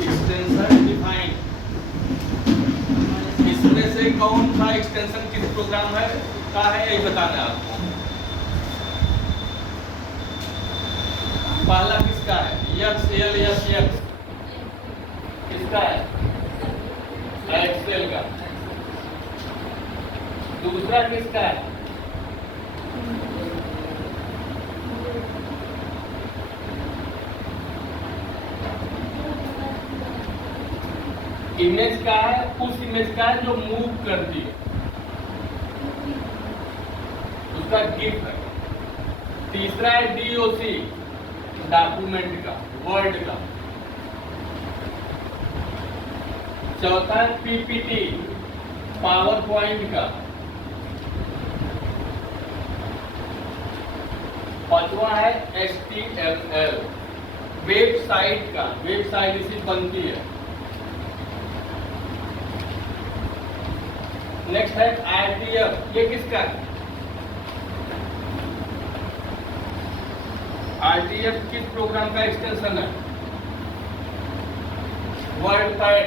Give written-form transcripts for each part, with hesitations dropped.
Extension define, इसमें से कौन सा एक्सटेंशन किस प्रोग्राम है का है यही बताना है आपको। पहला किसका है, यक्स एल यस यक्स किसका है, एक्सेल का। दूसरा किसका है, इमेज का है, उस इमेज का है जो मूव करती है, उसका गिफ है। तीसरा है डीओसी, डॉक्यूमेंट का, वर्ड का। चौथा है पीपीटी, पावर पॉइंट का। पांचवा है HTML, वेबसाइट का, वेबसाइट इसी बनती है। नेक्स्ट है RTF, ये किसका है, RTF किस प्रोग्राम का एक्सटेंशन है, वर्ड पैड।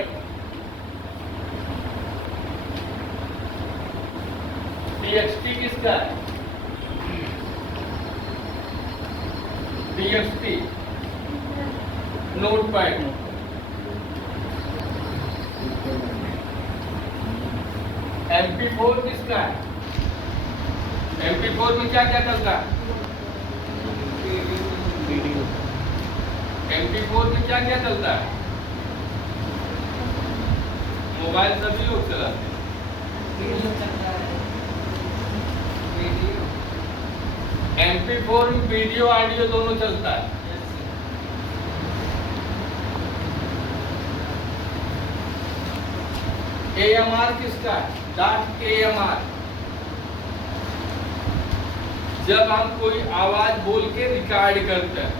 TXT किसका है, TXT नोटपैड। MP4 किसका है, MP4 में क्या क्या चलता है, MP4 में क्या क्या चलता है, मोबाइल सभी लोग चलाते हैं। MP4 में वीडियो ऑडियो दोनों चलता है। AMR किसका है, .AMR, जब हम कोई आवाज बोल के रिकॉर्ड करते हैं।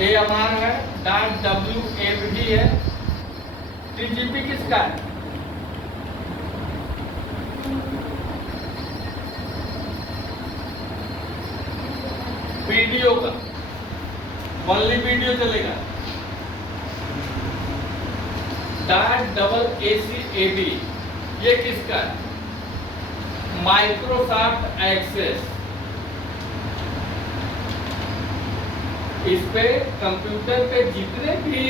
AMR है, .WAV है। TGP किसका है, वीडियो का, ओनली वीडियो चलेगा। .AACAB, ये किसका है, माइक्रोसॉफ्ट एक्सेस। इस पे कंप्यूटर पे जितने भी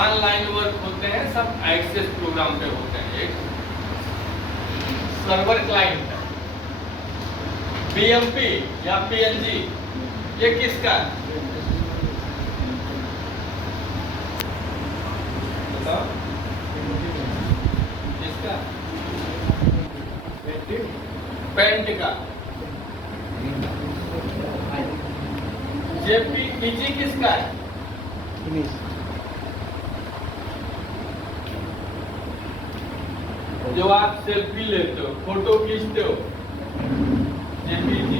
ऑनलाइन वर्क होते हैं सब एक्सेस प्रोग्राम पे होते हैं। एक सर्वर क्लाइंट है। BMP या PNG, ये किसका है, बताओ किसका, पेंट का। JPEG किसका है, जो आप सेल्फी लेते हो, फोटो खींचते हो, JPEG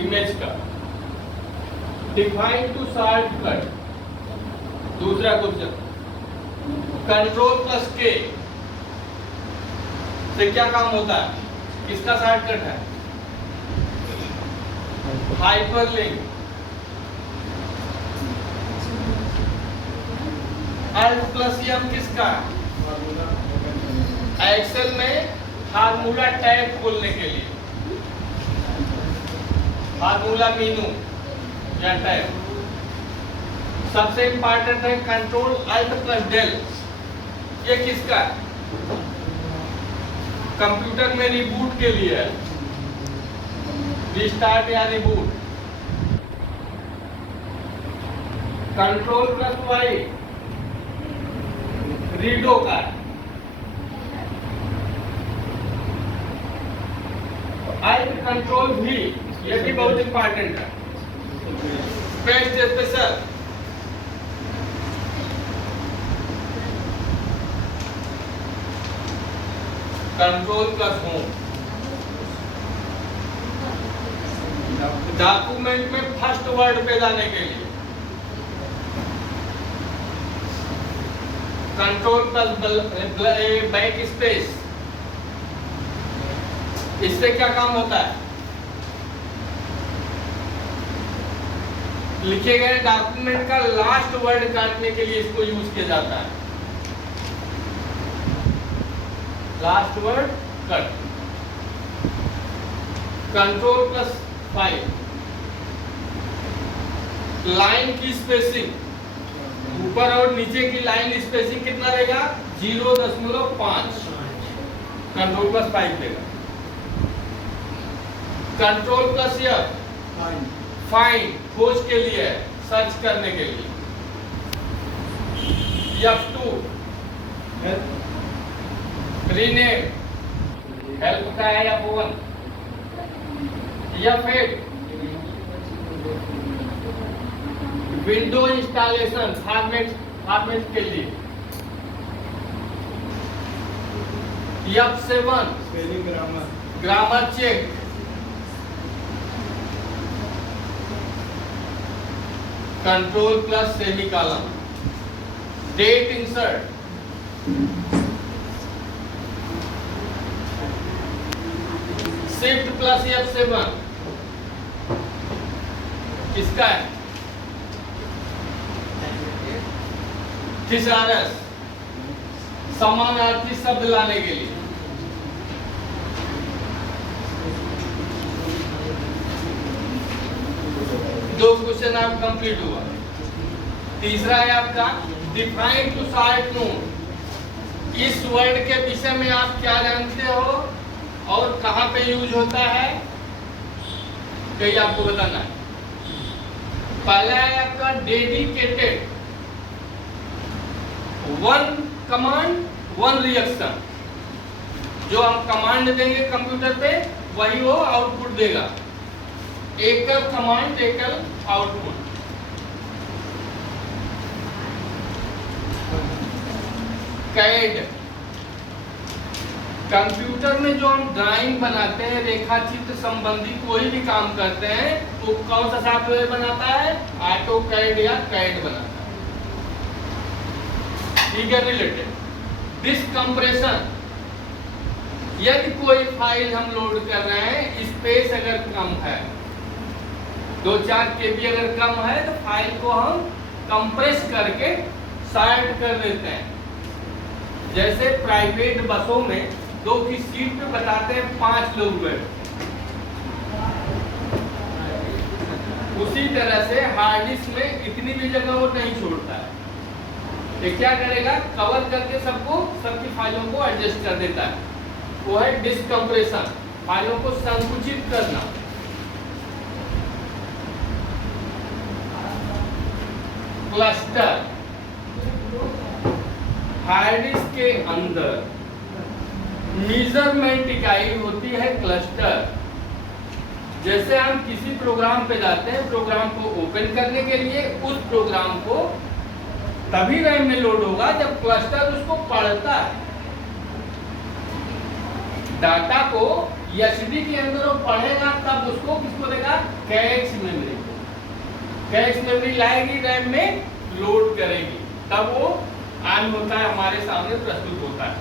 इमेज का। डिफाइन टू शॉर्टकट, दूसरा क्वेश्चन। Ctrl+K से क्या काम होता है, किसका शॉर्टकट है, हाइपरलिंक। Alt+M किसका है, एक्सेल में फार्मूला टैब खोलने के लिए, फार्मूला मेनू या टैब। सबसे इंपॉर्टेंट है Ctrl+Alt+Del, ये किसका है, कंप्यूटर में रिबूट के लिए है, रिस्टार्ट या रिबूट। Ctrl+Y रीडो का। Alt+V, ये भी बहुत इंपॉर्टेंट है, पेस्ट स्पेशल। Ctrl+Home, डॉक्यूमेंट में फर्स्ट वर्ड पे जाने के लिए। Ctrl+बैक स्पेस, इससे क्या काम होता है, लिखे गए डॉक्यूमेंट का लास्ट वर्ड काटने के लिए इसको यूज किया जाता है। Last word cut. Ctrl+5 line की स्पेसिंग, ऊपर और नीचे की लाइन स्पेसिंग कितना रहेगा 0.5, Ctrl+5 देगा। Ctrl+F फाइंड, खोज के लिए, सर्च करने के लिए। F2 रीनेम, हेल्प का है F1। F8 window installation, format के लिए। F7 grammar check. Control semicolon, date insert. Shift+F7 किसका है थिसारस, समानार्थी शब्द लाने के लिए। दो क्वेश्चन आप कंप्लीट हुआ। तीसरा है आपका डिफाइन टू शॉर्ट नोट। इस वर्ड के विषय में आप क्या जानते हो और कहां पे यूज होता है, तो ये आपको बताना है। पहला है आपका dedicated, one command one reaction. जो हम कमांड देंगे कंप्यूटर पे वही वो आउटपुट देगा, एकल कमांड एकल आउटपुट। कैड, कंप्यूटर में जो हम ड्राइंग बनाते हैं, रेखा चित्र संबंधी कोई भी काम करते हैं, तो कौन सा सॉफ्टवेयर बनाता है, ऑटोकैड या कैड बनाता है। ठीक है, रिलेटेड। डिस्क कंप्रेशन, यदि कोई फाइल हम लोड कर रहे हैं, स्पेस अगर कम है, 2-4 KB अगर कम है, तो फाइल को हम कंप्रेस करके साइड कर देते हैं। जैसे प्राइवेट बसों में 2 की सीट पे बताते हैं 5 लोग बैठे, उसी तरह से हार्ड डिस्क में इतनी भी जगह वो नहीं छोड़ता है। ये क्या करेगा, कवर करके सबकी फाइलों को एडजस्ट कर देता है। वो है डिस्क कंप्रेशन, फाइलों को संकुचित करना। क्लस्टर, हार्ड डिस्क के अंदर मेजरमेंट इकाई होती है क्लस्टर। जैसे हम किसी प्रोग्राम पे जाते हैं, प्रोग्राम को ओपन करने के लिए, उस प्रोग्राम को तभी रैम में लोड होगा जब क्लस्टर उसको पढ़ता है। डाटा को एसडी के अंदर वो पढ़ेगा, तब उसको किसको देगा, कैश मेमोरी को। कैश मेमोरी लाएगी, रैम में लोड करेगी, तब वो ऑन होता है, हमारे सामने प्रस्तुत होता है।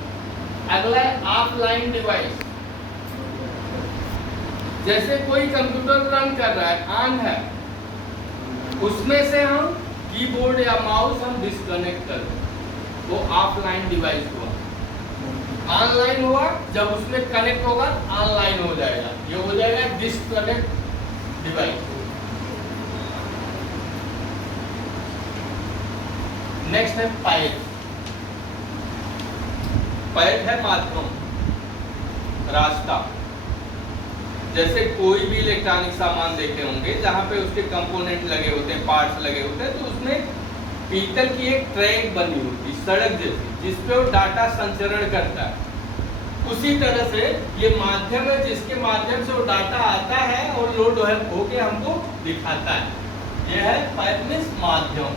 अगला है ऑफलाइन डिवाइस। जैसे कोई कंप्यूटर रन कर रहा है, ऑन है, उसमें से हम कीबोर्ड या माउस हम डिस्कनेक्ट कर दें, वो ऑफलाइन डिवाइस हुआ। ऑनलाइन हुआ जब उसमें कनेक्ट होगा, ऑनलाइन हो जाएगा, ये हो जाएगा डिस्कनेक्ट डिवाइस। नेक्स्ट है पाइप। पाइप है माध्यम, रास्ता। जैसे कोई भी इलेक्ट्रॉनिक सामान देखे होंगे जहां पे उसके कंपोनेंट लगे होते हैं, पार्ट्स लगे होते हैं, तो उसमें पीतल की एक ट्रैक बनी होती है, सड़क जैसी, जिसपे वो डाटा संचरण करता है। उसी तरह से ये माध्यम है, जिसके माध्यम से वो डाटा आता है और लोड होके हमको दिखाता है। यह है पाइप मींस माध्यम।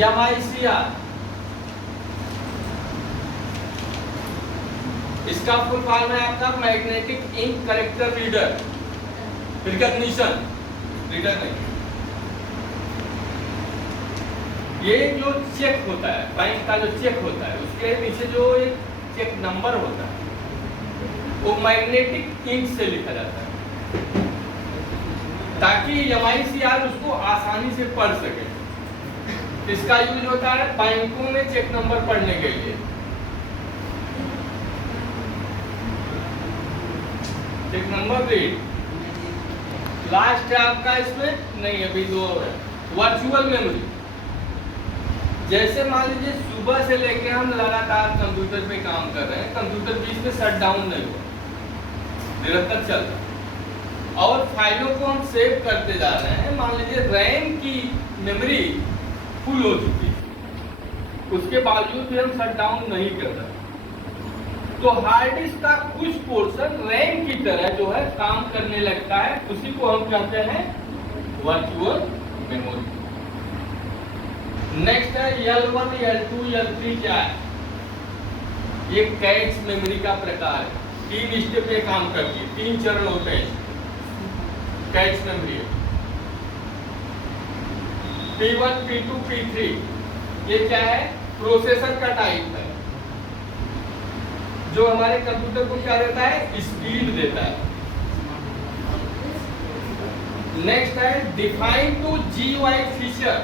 MICR, इसका फुल फॉर्म है आपका magnetic ink character reader, recognition reader नहीं। ये जो चेक होता है, बैंक का जो चेक होता है, उसके नीचे जो एक चेक नंबर होता है, वो मैग्नेटिक इंक से लिखा जाता है। ताकि MICR उसको आसानी से पढ़ सके। इसका यूज होता है बैंकों में चेक नंबर पढ़ने के लिए। चेक नंबर रीड लास्ट है आपका, इसमें नहीं अभी 2 और है। वर्चुअल मेमोरी, जैसे मान लीजिए सुबह से लेके हम लगातार कंप्यूटर पे काम कर रहे हैं, कंप्यूटर बीच में शट डाउन नहीं हुआ, निरंतर चल रहा है और फाइलों को हम सेव करते जा रहे हैं। मान लीजिए रैम की मेमोरी फुल हो चुकी है, उसके बावजूद भी हम शट डाउन नहीं कर रहे, तो हार्ड डिस्क का कुछ पोर्शन रैम की तरह जो है काम करने लगता है, उसी को हम कहते हैं वर्चुअल मेमोरी। नेक्स्ट है L1, L2, L3 क्या है? ये कैच मेमोरी का प्रकार है, 3 स्टेप पे काम करती है, 3 चरण होते हैं। Cache memory P1, P2, P3, ये क्या है? प्रोसेसर का टाइप है जो हमारे कंप्यूटर को क्या देता है? स्पीड देता है। नेक्स्ट है डिफाइन टू GUI फीचर।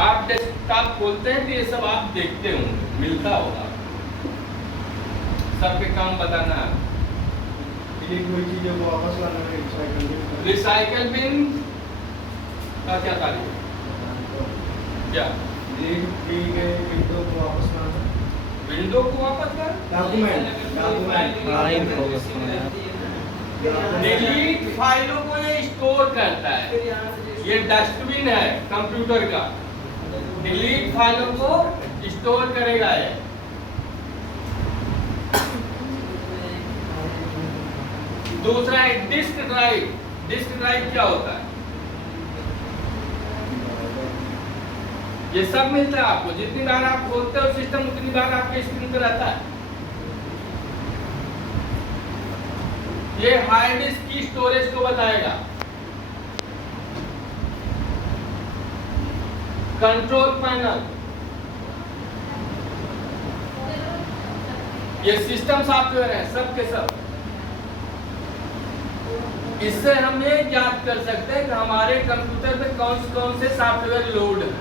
आप डेस्कटॉप खोलते हैं तो ये सब आप देखते होंगे, मिलता होगा, सबके काम बताना है। ये कोई चीज़ों को वापस लाना है, रिसाइकल बिन का क्या कार्य है? क्या विंडो को वापस लाना, विंडो को वापस कर, डिलीट फाइलों को ये स्टोर करता है। ये डस्टबिन है कंप्यूटर का, डिलीट फाइलों को स्टोर करेगा ये। दूसरा है डिस्क ड्राइव। डिस्क ड्राइव क्या होता है? ये सब मिलता है आपको, जितनी बार आप खोलते हो सिस्टम उतनी बार आपके स्क्रीन पर रहता है। ये हार्ड डिस्क की स्टोरेज को बताएगा। कंट्रोल पैनल, ये सिस्टम सॉफ्टवेयर है सब के सब। इससे हम ये ज्ञात कर सकते हैं कि हमारे कंप्यूटर पे कौन से सॉफ्टवेयर लोड है।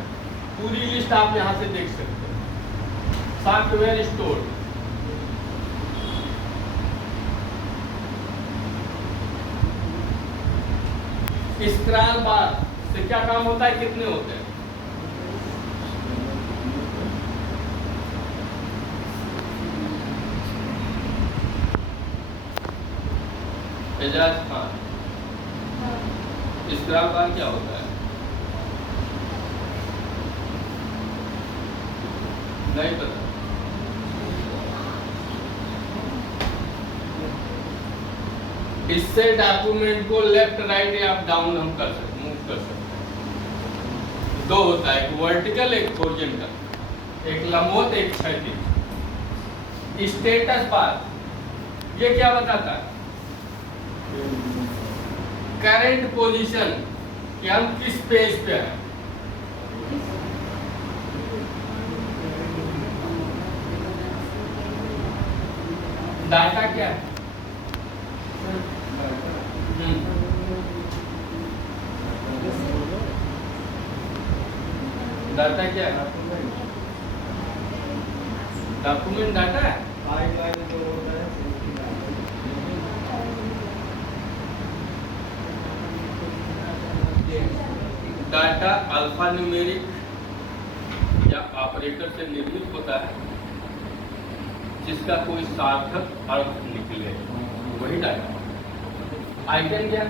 पूरी लिस्ट आप यहां से देख सकते हैं। सॉफ्टवेयर स्टोर, स्क्रॉल बार से क्या काम होता है? कितने होते हैं? एजाज खान, स्क्रॉल बार क्या होता है? नहीं पता। इससे डॉक्यूमेंट को लेफ्ट राइट या अप डाउन हम कर सकते, मूव कर सकते हैं। 2 होता है, एक वर्टिकल एक हॉरिजॉन्टल, एक लंबवत एक क्षैतिज। स्टेटस बार ये क्या बताता है? करंट पोजीशन कि हम किस पेज पे हैं। डाटा क्या है? डाटा क्या है? डॉक्यूमेंट डाटा है। डाटा अल्फा न्यूमेरिक या ऑपरेटर से निर्मित होता है जिसका कोई सार्थक अर्थ निकले, वही डाटा। आइकन क्या?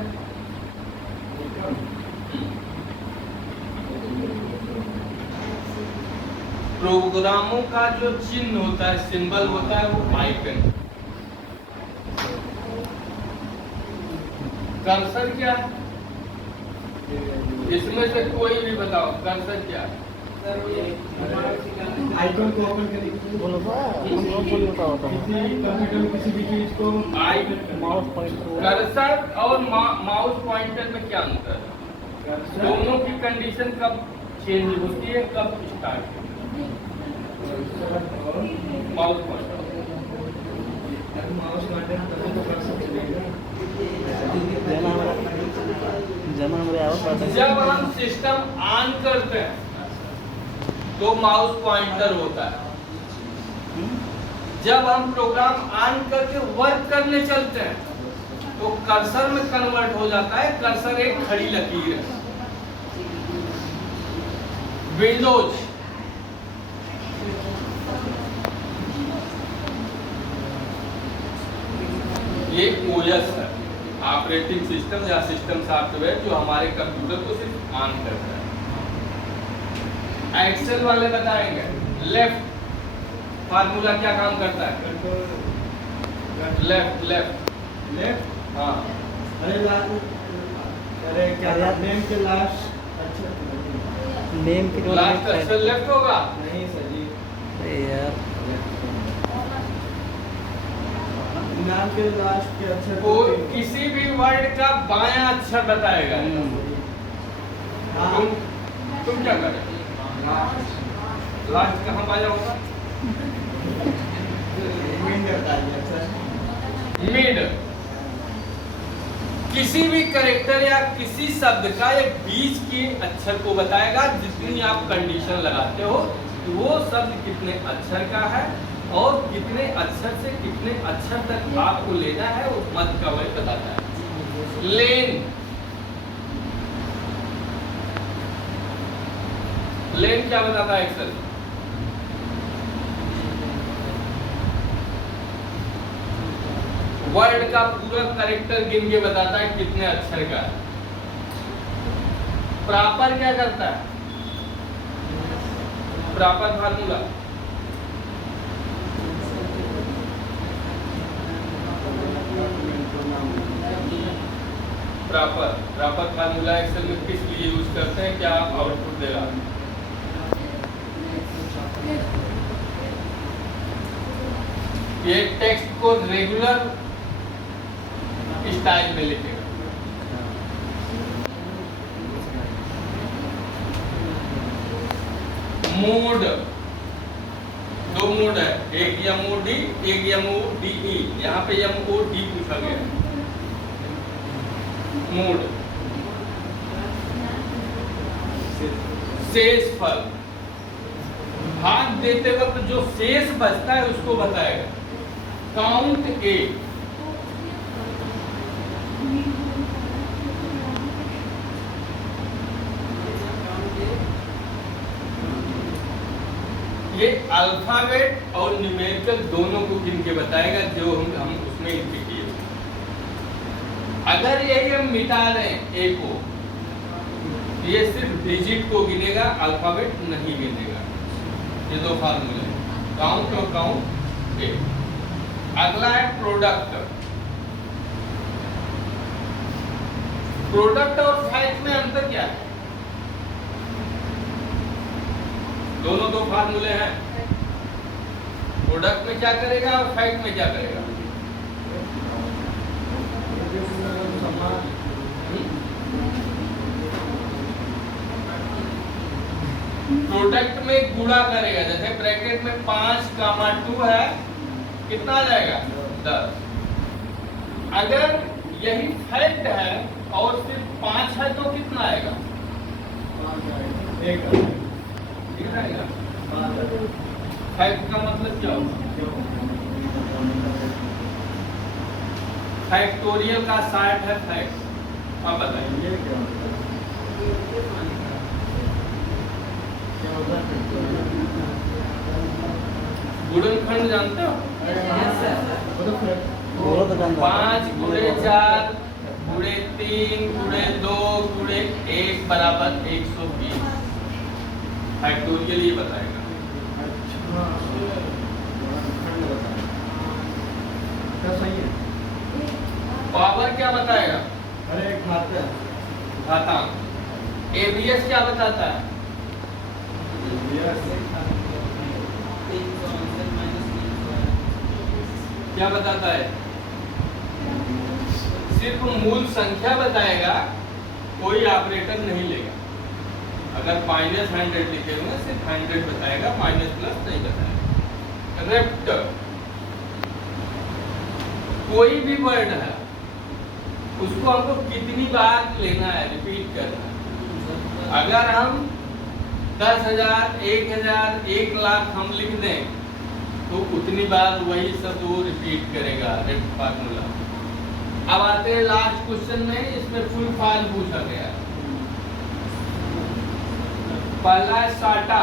प्रोग्रामों का जो चिन्ह होता है, सिंबल होता है, वो आइकन। कर्सर क्या है? इसमें से कोई भी बताओ, कर्सर क्या है? आइकन को ओपन करें, किसी भी चीज को माउस पॉइंटर। कर्सर और माउस पॉइंटर में क्या अंतर है? दोनों की कंडीशन कब चेंज होती है, कब स्टार्ट होती है? Mouse pointer, mouse pointer German में आओ बात जब हम सिस्टम ऑन करते हैं तो माउस पॉइंटर होता है। जब हम प्रोग्राम ऑन करके वर्क करने चलते हैं तो कर्सर में कन्वर्ट हो जाता है। कर्सर एक खड़ी लकीर है। विंडोज ये ओएस है, ऑपरेटिंग सिस्टम या सिस्टम सॉफ्टवेयर, जो हमारे कंप्यूटर को सिर्फ ऑन करता है। एक्सेल वाले बताएंगे लेफ्ट फार्मूला क्या काम करता है। Left left left. हाँ, अरे क्या नेम के लास्ट अच्छा नेम की जो लास्ट अक्षर लेफ्ट होगा। नहीं सर जी, अरे यार नाम के लास्ट के अक्षर वो किसी भी वर्ड का बायां अक्षर बताएगा। तुम क्या करें, लास्ट कहाँ बाया होगा। मिड किसी भी कैरेक्टर या किसी शब्द का एक बीच के अक्षर को बताएगा। जितनी आप कंडीशन लगाते हो कि वो शब्द कितने अक्षर का है और कितने अक्षर से कितने अक्षर तक आपको लेना है, वो मध्य का वही बताता है। लेन लेन क्या बताता है एक्सेल। वर्ड का पूरा कैरेक्टर गिन के बताता है कितने अक्षर का है। प्रॉपर क्या करता है, proper formula proper formula Excel में किस लिए यूज करते हैं, क्या आउटपुट देगा। ये टेक्स्ट को रेगुलर स्टाइल में लिखेगा। मोड, दो मोड है, एक MOD एक MODE। यहाँ पे MOD पूछा गया है। मोड शेष फल, भाग देते वक्त जो शेष बचता है उसको बताएगा। काउंट ए, ये अल्फाबेट और न्यूमेरिकल दोनों को गिन के बताएगा जो हम उसमें इंटर किए। अगर यही हम मिटा दें ए को, ये सिर्फ डिजिट को गिनेगा, अल्फाबेट नहीं गिनेगा। ये दो फार्मूले, काउंट और काउंट ए। अगला है प्रोडक्ट। प्रोडक्ट और फैक्ट में अंतर क्या है। दोनों दो फार्मूले हैं। प्रोडक्ट में क्या करेगा और फैक्ट में क्या करेगा। प्रोडक्ट में गुणा करेगा, जैसे ब्रैकेट में 5, 2 है, कितना आ जाएगा 10। अगर यही फैक्ट है और सिर्फ 5 है तो कितना आएगा, कितना आएगा। फैक्ट का मतलब क्या होगा, फैक्टोरियल का 60 है फैक्ट। अब बताइए गुणनखंड जानते हो। 5 × 4 × 3 × 2 × 1 बराबर 120। फैक्टोरियल ये बताएगा। पावर क्या बताएगा, अरे घातांक। एबीएस क्या बताता है, क्या बताता है, सिर्फ मूल संख्या बताएगा, कोई ऑपरेटर नहीं लेगा। अगर -100 लिखे हुए सिर्फ 100 बताएगा, माइनस प्लस नहीं बताएगा। रेप्ट, कोई भी वर्ड है उसको हमको कितनी बार लेना है, रिपीट करना है। अगर हम 10,000, 1,000, 1,00,000 हम लिख दें तो उतनी बार वही शब्द वो रिपीट करेगा, रेट फार्मूला। अब आते हैं लास्ट क्वेश्चन में, इसमें फुल फॉर्म पूछा गया है। पहला है साटा।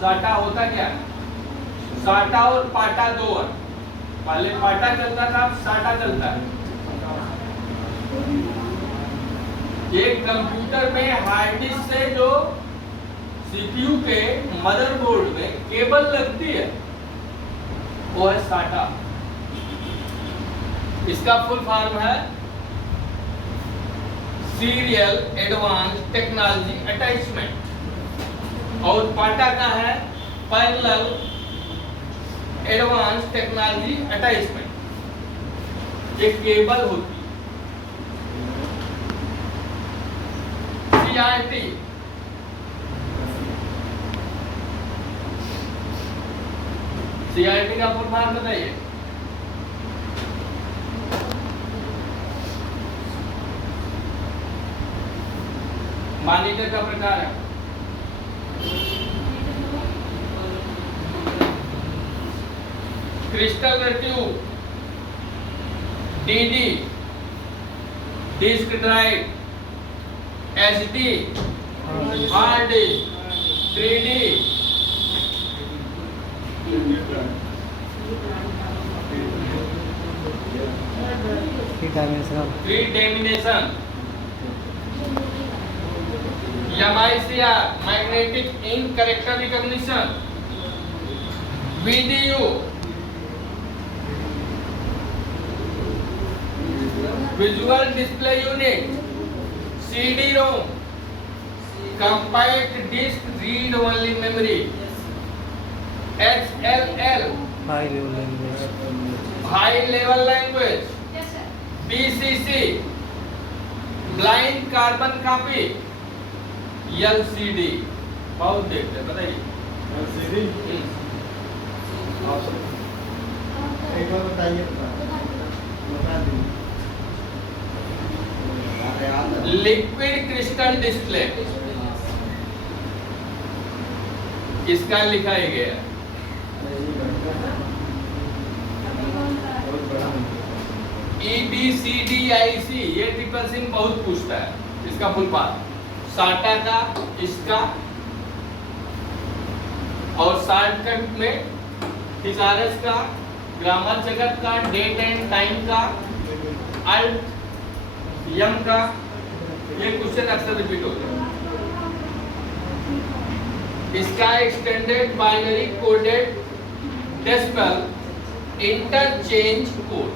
साटा होता क्या? साटा और पाटा दो है। पहले पाटा चलता था, अब साटा चलता है। एक कंप्यूटर में हार्ड डिस्क से जो सीपीयू के मदरबोर्ड में केबल लगती है वो है साटा। इसका फुल फॉर्म है सीरियल एडवांस टेक्नोलॉजी अटैचमेंट, और पाटा का है पैरेलल एडवांस टेक्नोलॉजी अटैचमेंट। ये केबल होती है। सीआईटी सीआईटी का फुल फॉर्म बताइए। मॉनिटर का प्रकार है। Crystal tube, DD, disk drive, HD, hard disk, 3D, three dimension, MICR, magnetic ink character recognition, video, visual display unit, CD-ROM, compact disk read only memory, HLL, high level language, BCC, blind carbon copy, LCD। बहुत देखते हैं, बताइए। LCD एक बार बताइए, बता दीजिए। Liquid crystal display, इसका लिखा ही गया। EBCDIC, ये ट्रिपल सिंह बहुत पूछता है, इसका फुल फॉर्म साटा का, इसका, और शॉर्टकट में थिसारस का, ग्रामर जगत का, डेट एंड टाइम का, अल्ट यम का। ये क्वेश्चन अक्सर रिपीट होते हैं। इसका extended binary coded decimal interchange code,